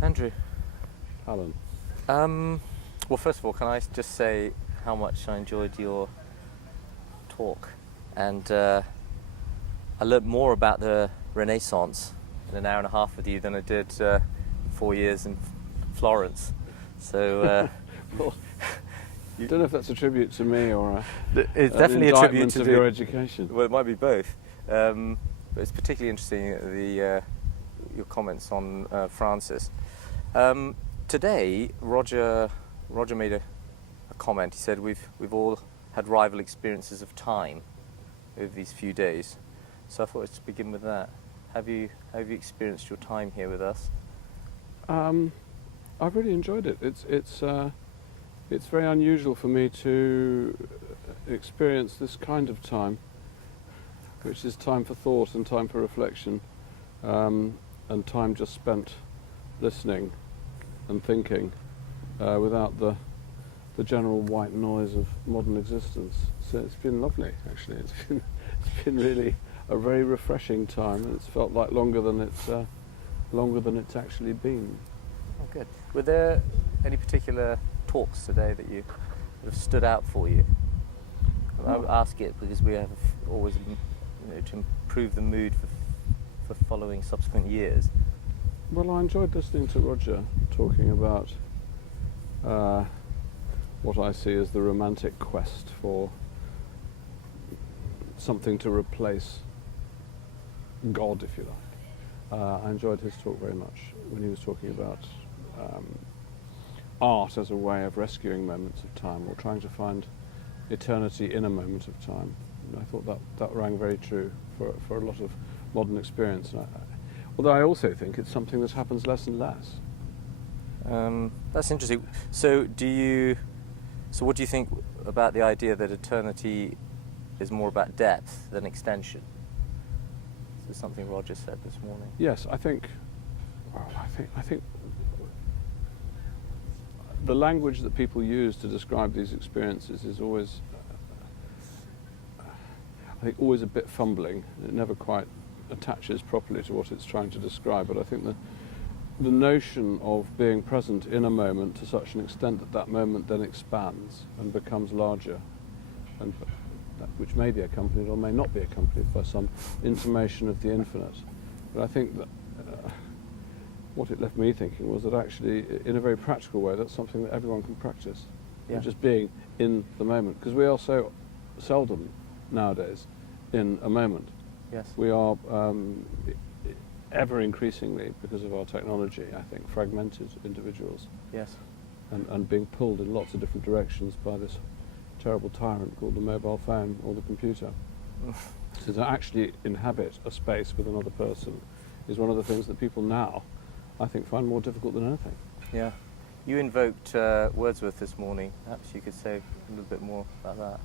Andrew. Alan. Well, first of all, can I just say how much I enjoyed your talk, and I learned more about the Renaissance in an hour and a half with you than I did 4 years in Florence. So, well, I don't know if that's a tribute to me or it's definitely a tribute to your education. Well, it might be both, but it's particularly interesting your comments on Francis. Today, Roger made a comment. He said we've all had rival experiences of time over these few days. So I thought let's begin with that. Have you experienced your time here with us? I've really enjoyed it. It's very unusual for me to experience this kind of time, which is time for thought and time for reflection, and time just spent listening and thinking without the general white noise of modern existence. So it's been lovely, actually. It's been really a very refreshing time, and it's felt like longer than it's actually been. Oh, good. Were there any particular talks today that have stood out for you? I would ask it because we have always, to improve the mood for following subsequent years. Well, I enjoyed listening to Roger talking about what I see as the romantic quest for something to replace God, if you like. I enjoyed his talk very much when he was talking about art as a way of rescuing moments of time, or trying to find eternity in a moment of time. And I thought that rang very true for a lot of modern experience. And although I also think it's something that happens less and less. That's interesting. So what do you think about the idea that eternity is more about depth than extension? This is something Roger said this morning. Yes, I think the language that people use to describe these experiences is always, always a bit fumbling. It never quite attaches properly to what it's trying to describe. But I think the notion of being present in a moment to such an extent that that moment then expands and becomes larger, and which may be accompanied or may not be accompanied by some intimation of the infinite. But I think that what it left me thinking was that actually, in a very practical way, that's something that everyone can practice. Yeah. Just being in the moment, because we are so seldom nowadays in a moment. Yes. We are ever increasingly, because of our technology, I think, fragmented individuals. Yes. And being pulled in lots of different directions by this terrible tyrant called the mobile phone or the computer. So to actually inhabit a space with another person is one of the things that people now, I think, find more difficult than anything. Yeah. You invoked Wordsworth this morning. Perhaps you could say a little bit more about that.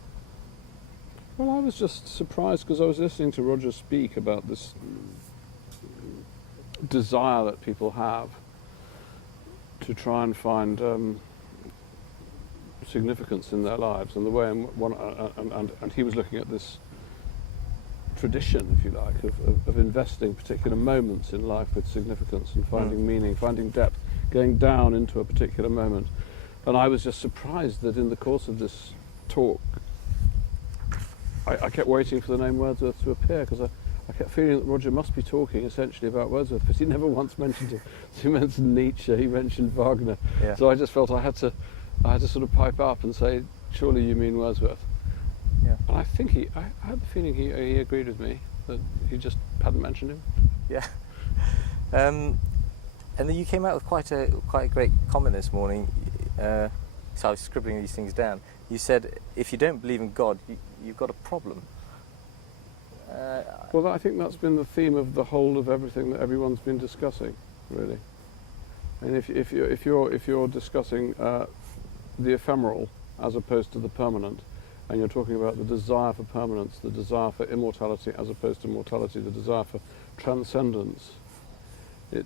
Well, I was just surprised because I was listening to Roger speak about this desire that people have to try and find significance in their lives, and the way and he was looking at this tradition, if you like, of investing particular moments in life with significance and finding meaning, finding depth, going down into a particular moment. And I was just surprised that in the course of this talk I kept waiting for the name Wordsworth to appear, because I kept feeling that Roger must be talking essentially about Wordsworth, but he never once mentioned him. He mentioned Nietzsche, he mentioned Wagner. Yeah. So I just felt I had to sort of pipe up and say, surely you mean Wordsworth. Yeah. And I think I had the feeling he agreed with me, that he just hadn't mentioned him. Yeah. And then you came out with quite a great comment this morning. So I was scribbling these things down. You said, if you don't believe in God, you've got a problem. Well, I think that's been the theme of the whole of everything that everyone's been discussing, really. And if you're discussing the ephemeral as opposed to the permanent, and you're talking about the desire for permanence, the desire for immortality as opposed to mortality, the desire for transcendence, it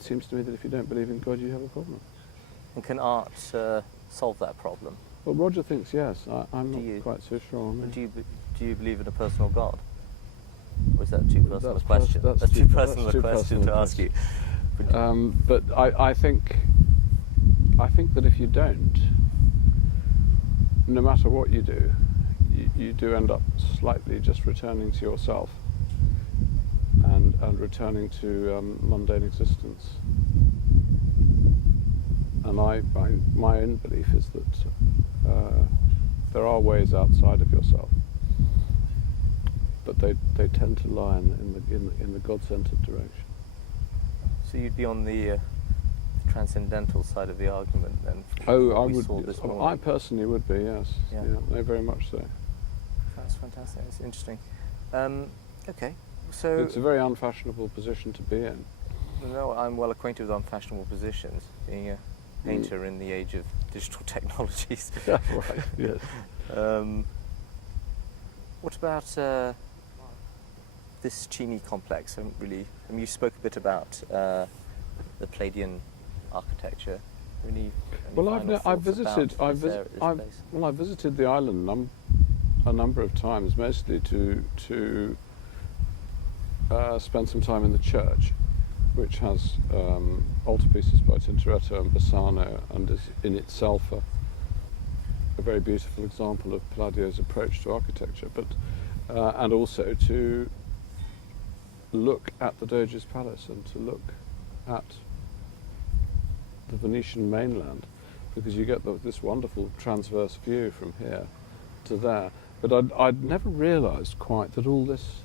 seems to me that if you don't believe in God, you have a problem. And can art solve that problem? Well, Roger thinks yes. I'm not quite so sure. Do you believe in a personal God? Or is that too personal a question? That's too personal a question to ask you. But I think that if you don't, no matter what you do, you do end up slightly just returning to yourself and returning to mundane existence. And my own belief is that there are ways outside of yourself, but they tend to lie in the God-centered direction. So you'd be on the transcendental side of the argument then? Oh, I would. I personally would be. Yes. Yeah. No, very much so. That's fantastic. That's interesting. Okay. So it's a very unfashionable position to be in. No, I'm well acquainted with unfashionable positions, being a painter in the age of digital technologies. Yeah, right. Yes. What about this Chini complex? You spoke a bit about the Palladian architecture. I've visited the island a number of times, mostly to spend some time in the church, which has altarpieces by Tintoretto and Bassano, and is in itself a very beautiful example of Palladio's approach to architecture, but and also to look at the Doge's palace and to look at the Venetian mainland, because you get this wonderful transverse view from here to there. But I'd never realised quite that all this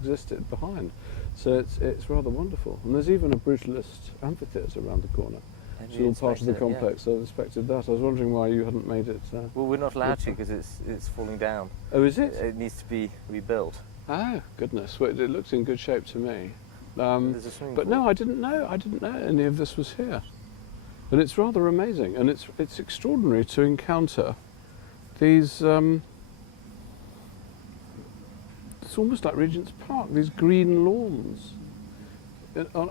existed behind. So it's rather wonderful. And there's even a brutalist amphitheatre around the corner. It's all part of the complex. Yeah. I've inspected that. I was wondering why you hadn't made it. Well, we're not allowed to because it's falling down. Oh, is it? It needs to be rebuilt. Oh, goodness. Well, it looks in good shape to me. But no, I didn't know any of this was here. And it's rather amazing. And it's extraordinary to encounter these... it's almost like Regent's Park, these green lawns on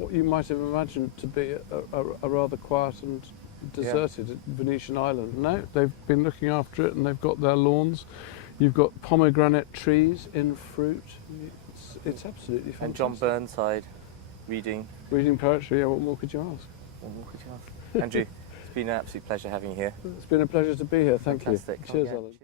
what you might have imagined to be a rather quiet and deserted Venetian island. No, they've been looking after it and they've got their lawns. You've got pomegranate trees in fruit. It's absolutely fantastic. And John Burnside reading poetry. Yeah, what more could you ask? Andrew, it's been an absolute pleasure having you here. It's been a pleasure to be here. Thank you. Fantastic. Cheers, Alan.